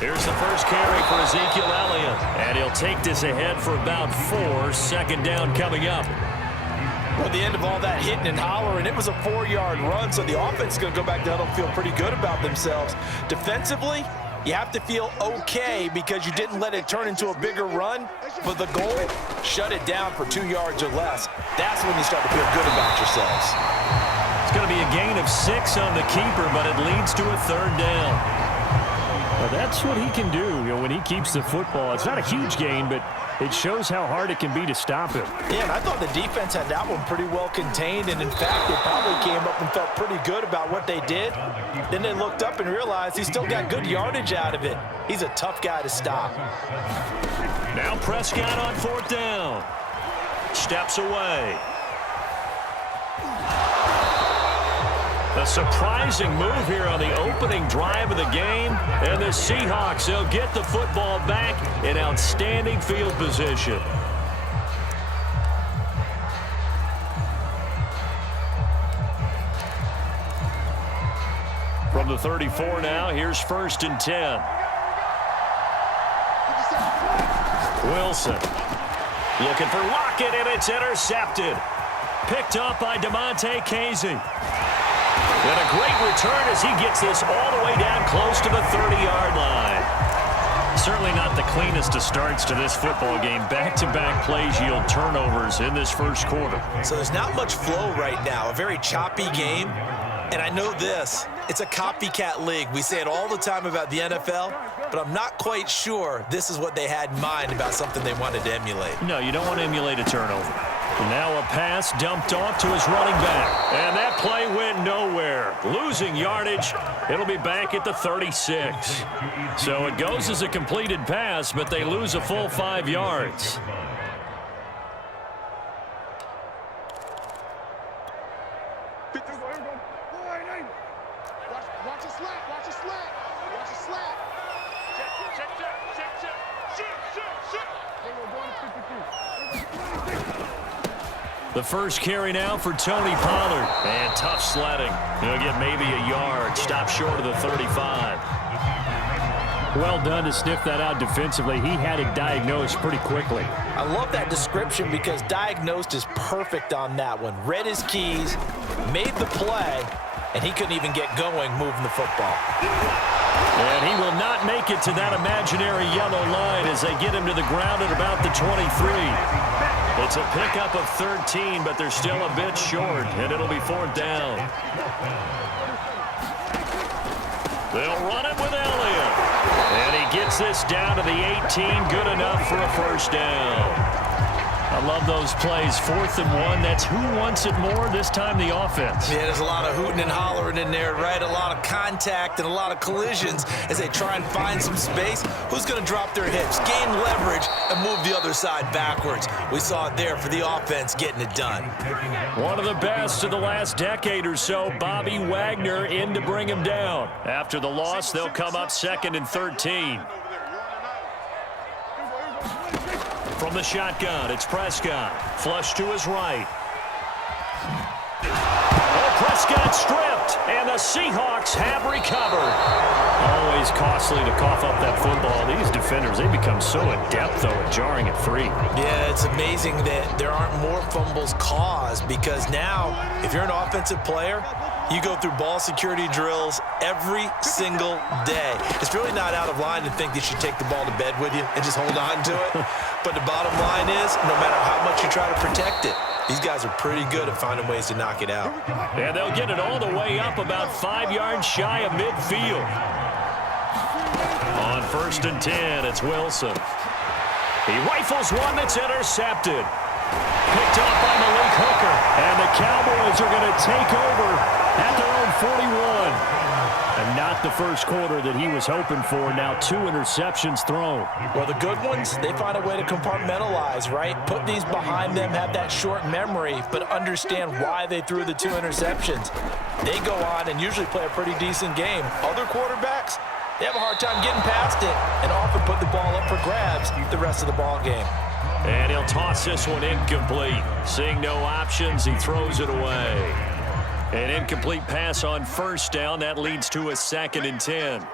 Here's the first carry for Ezekiel Elliott. And he'll take this ahead for about 4. Second down coming up. Well, the end of all that hitting and hollering, it was a 4-yard run, so the offense is going to go back to huddle and feel pretty good about themselves. Defensively, you have to feel okay because you didn't let it turn into a bigger run, but the goal, shut it down for 2 yards or less. That's when you start to feel good about yourselves. It's going to be a gain of 6 on the keeper, but it leads to a 3rd down. Well, that's what he can do, when he keeps the football. It's not a huge gain, but it shows how hard it can be to stop him. Yeah, and I thought the defense had that one pretty well contained, and in fact, they probably came up and felt pretty good about what they did. Then they looked up and realized he still got good yardage out of it. He's a tough guy to stop. Now Prescott on 4th down. Steps away. A surprising move here on the opening drive of the game. And the Seahawks, they'll get the football back in outstanding field position. From the 34 now, here's 1st and 10. Wilson looking for Lockett, and it's intercepted. Picked up by DeMonte Casey. And a great return as he gets this all the way down close to the 30-yard line. Certainly not the cleanest of starts to this football game. Back-to-back plays yield turnovers in this first quarter. So there's not much flow right now. A very choppy game. And I know this. It's a copycat league. We say it all the time about the NFL, but I'm not quite sure this is what they had in mind about something they wanted to emulate. No, you don't want to emulate a turnover. Now a pass dumped off to his running back. And that play went nowhere. Losing yardage. It'll be back at the 36. So it goes as a completed pass, but they lose a full 5 yards. The first carry now for Tony Pollard. And tough sledding. He'll get maybe a yard. Stop short of the 35. Well done to sniff that out defensively. He had it diagnosed pretty quickly. I love that description because diagnosed is perfect on that one. Read his keys, made the play, and he couldn't even get going moving the football. And he will not make it to that imaginary yellow line as they get him to the ground at about the 23. It's a pickup of 13, but they're still a bit short, and it'll be 4th down. They'll run it with Elliott. And he gets this down to the 18, good enough for a 1st down. I love those plays. 4th and 1. That's who wants it more, this time the offense. Yeah, there's a lot of hooting and hollering in there, right? A lot of contact and a lot of collisions as they try and find some space. Who's going to drop their hips, gain leverage, and move the other side backwards? We saw it there for the offense getting it done. One of the best of the last decade or so, Bobby Wagner in to bring him down. After the loss, they'll come up 2nd and 13. From the shotgun, it's Prescott. Flush to his right. Oh, Prescott stripped, and the Seahawks have recovered. Always costly to cough up that football. These defenders, they become so adept, though, at jarring it free. Yeah, it's amazing that there aren't more fumbles caused because now, if you're an offensive player, you go through ball security drills every single day. It's really not out of line to think that you take the ball to bed with you and just hold on to it. But the bottom line is, no matter how much you try to protect it, these guys are pretty good at finding ways to knock it out. And they'll get it all the way up about 5 yards shy of midfield. On 1st and 10, it's Wilson. He rifles one that's intercepted. Picked up by Malik Hooker. And the Cowboys are going to take over at their own 41. And not the first quarter that he was hoping for. Now 2 interceptions thrown. Well, the good ones, they find a way to compartmentalize, right? Put these behind them, have that short memory, but understand why they threw the 2 interceptions. They go on and usually play a pretty decent game. Other quarterbacks, they have a hard time getting past it and often put the ball up for grabs the rest of the ball game. And he'll toss this one incomplete. Seeing no options, he throws it away. An incomplete pass on 1st down. That leads to a 2nd and 10.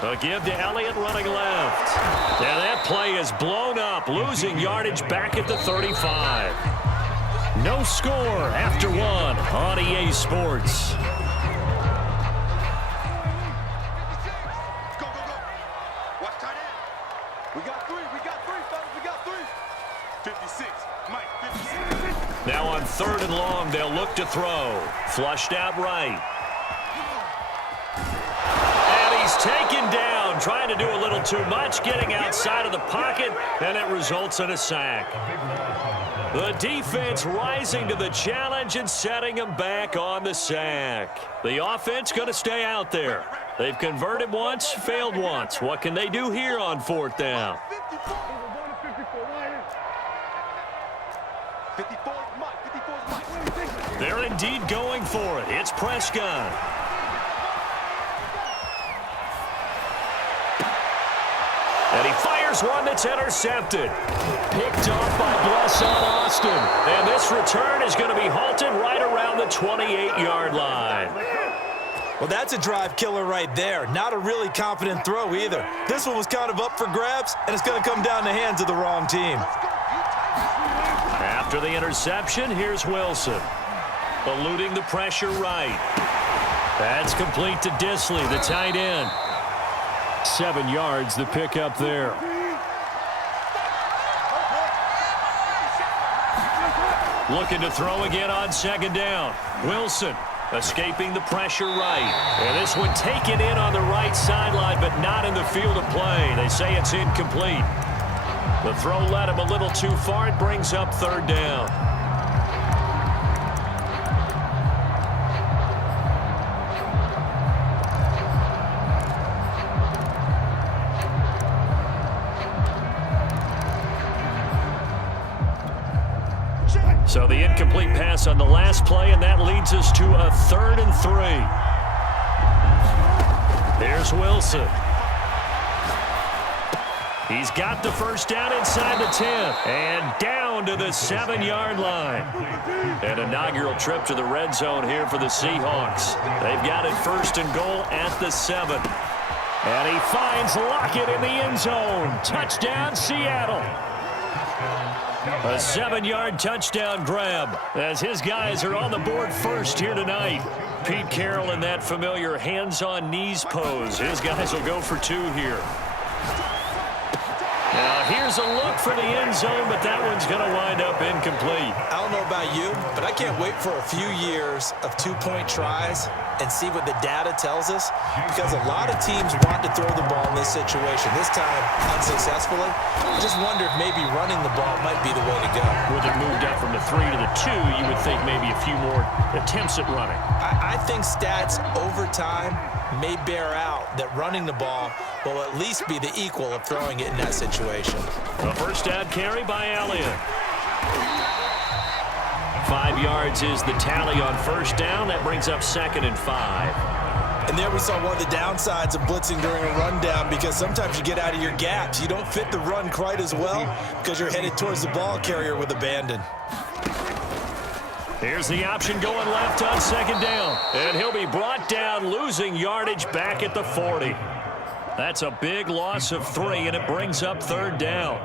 A give to Elliott running left. And that play is blown up, losing yardage back at the 35. No score after one on EA Sports. Watch tight end. We got three, fellas. We got three. 56, Mike, 56. Now on 3rd and long, they'll look to throw. Flushed out right. He's taken down, trying to do a little too much, getting outside of the pocket, and it results in a sack. The defense rising to the challenge and setting him back on the sack. The offense going to stay out there. They've converted once, failed once. What can they do here on 4th down? They're indeed going for it. It's Prescott. And he fires one that's intercepted. Picked off by Bless on Austin. And this return is going to be halted right around the 28-yard line. Well, that's a drive killer right there. Not a really confident throw either. This one was kind of up for grabs, and it's going to come down the hands of the wrong team. After the interception, here's Wilson. Eluding the pressure right. That's complete to Disley, the tight end. 7 yards, the pickup there. Looking to throw again on 2nd down. Wilson escaping the pressure right. And this one taken in on the right sideline, but not in the field of play. They say it's incomplete. The throw led him a little too far. It brings up 3rd down. So the incomplete pass on the last play, and that leads us to a 3rd and 3. Here's Wilson. He's got the first down inside the 10, and down to the 7-yard line. An inaugural trip to the red zone here for the Seahawks. They've got it 1st and goal at the 7. And he finds Lockett in the end zone. Touchdown, Seattle. A 7-yard touchdown grab as his guys are on the board first here tonight. Pete Carroll in that familiar hands-on knees pose. His guys will go for 2 here. Now here's a look for the end zone, but that one's going to wind up incomplete. I don't know about you, but I can't wait for a few years of 2-point tries and see what the data tells us, because a lot of teams want to throw the ball in this situation. This time, unsuccessfully. I just wonder if maybe running the ball might be the way to go. With it moved up from the 3 to the 2, you would think maybe a few more attempts at running. I think stats over time may bear out that running the ball will at least be the equal of throwing it in that situation. A first down carry by Elliott. 5 yards is the tally on first down. That brings up 2nd and 5. And there we saw one of the downsides of blitzing during a rundown, because sometimes you get out of your gaps. You don't fit the run quite as well because you're headed towards the ball carrier with abandon. Here's the option going left on 2nd down. And he'll be brought down, losing yardage back at the 40. That's a big loss of 3, and it brings up 3rd down.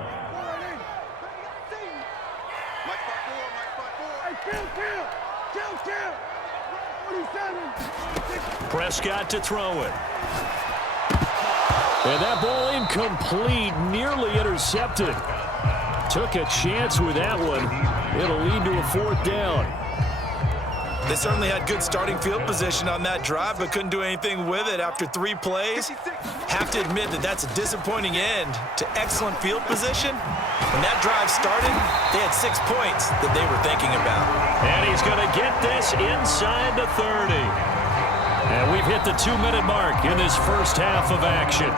Prescott to throw it. And that ball incomplete, nearly intercepted. Took a chance with that one. It'll lead to a 4th down. They certainly had good starting field position on that drive, but couldn't do anything with it after 3 plays. Have to admit that that's a disappointing end to excellent field position. When that drive started, they had 6 points that they were thinking about. And he's going to get this inside the 30. And we've hit the 2-minute mark in this first half of action.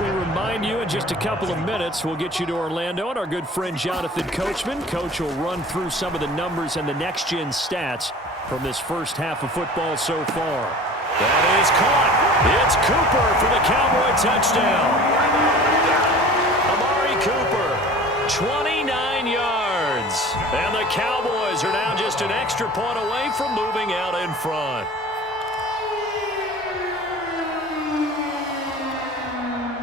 We remind you in just a couple of minutes, we'll get you to Orlando and our good friend Jonathan Coachman. Coach will run through some of the numbers and the next-gen stats from this first half of football so far. That is caught. It's Cooper for the Cowboy touchdown. Amari Cooper, 29 yards. And the Cowboys are now just an extra point away from moving out in front.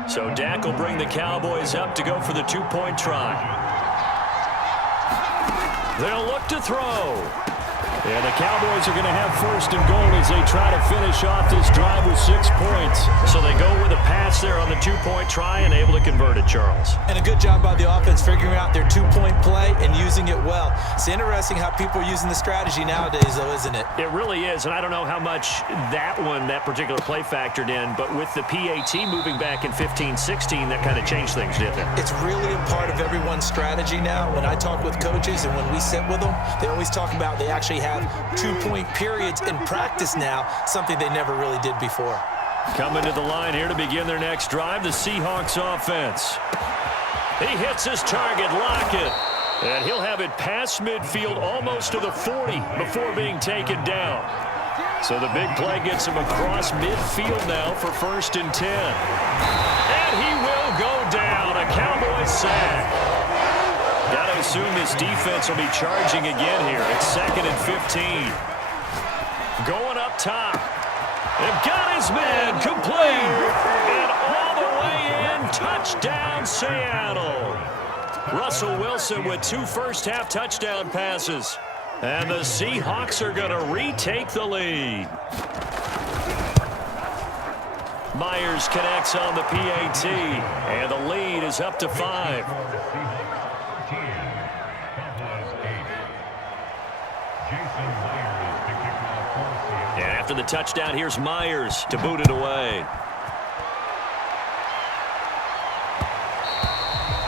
So Dak will bring the Cowboys up to go for the two-point try. They'll look to throw. And the Cowboys are going to have first and goal as they try to finish off this drive with 6 points. So they go with a pass there on the two-point try and able to convert it, Charles. And a good job by the offense figuring out their two-point play and using it well. It's interesting how people are using the strategy nowadays, though, isn't it? It really is, and I don't know how much that particular play factored in, but with the PAT moving back in 15-16, that kind of changed things, didn't it? It's really a part of everyone's strategy now. When I talk with coaches and when we sit with them, they always talk about they actually have two-point periods in practice now, something they never really did before. Coming to the line here to begin their next drive, the Seahawks offense. He hits his target, Lockett, and he'll have it past midfield almost to the 40 before being taken down. So the big play gets him across midfield now for 1st and 10. And he will go down, a Cowboys sack. Got to assume this defense will be charging again here. It's 2nd and 15. Going up top. They've got his man complete. And all the way in. Touchdown, Seattle. Russell Wilson with 2 first-half touchdown passes. And the Seahawks are going to retake the lead. Myers connects on the PAT. And the lead is up to 5. And after the touchdown, here's Myers to boot it away.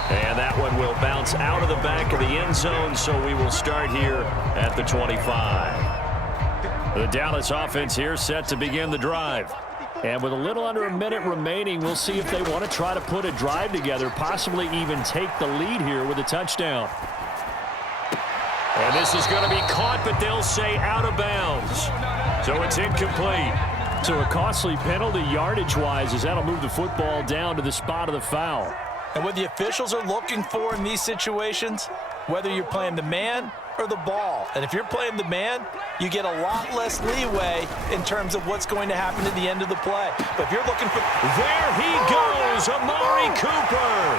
And that one will bounce out of the back of the end zone, so we will start here at the 25. The Dallas offense here set to begin the drive. And with a little under a minute remaining, we'll see if they want to try to put a drive together, possibly even take the lead here with a touchdown. And this is going to be caught, but they'll say out of bounds. So it's incomplete. So a costly penalty yardage-wise as that'll move the football down to the spot of the foul. And what the officials are looking for in these situations, whether you're playing the man or the ball. And if you're playing the man, you get a lot less leeway in terms of what's going to happen at the end of the play. But if you're looking for... There he goes, Amari Cooper.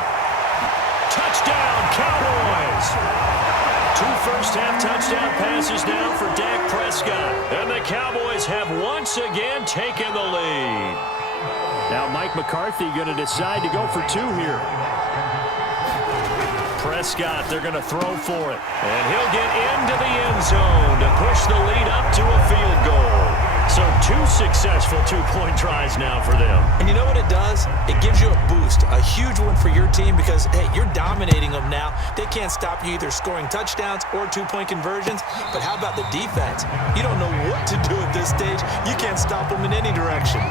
Touchdown, Cowboys. 2 first-half touchdown passes now for Dak Prescott. And the Cowboys have once again taken the lead. Now Mike McCarthy going to decide to go for 2 here. Prescott, they're going to throw for it. And he'll get into the end zone to push the lead up to a field goal. So 2 successful two-point tries now for them. And you know what it does? It gives you a boost, a huge one for your team because, hey, you're dominating them now. They can't stop you either scoring touchdowns or two-point conversions. But how about the defense? You don't know what to do at this stage. You can't stop them in any direction.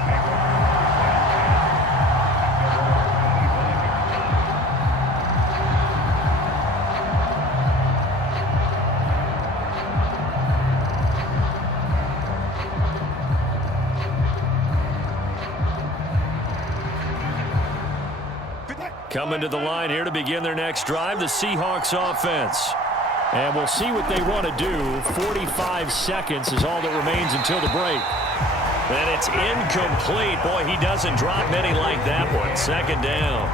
Coming to the line here to begin their next drive, the Seahawks offense. And we'll see what they want to do. 45 seconds is all that remains until the break. And it's incomplete. Boy, he doesn't drop many like that one. 2nd down.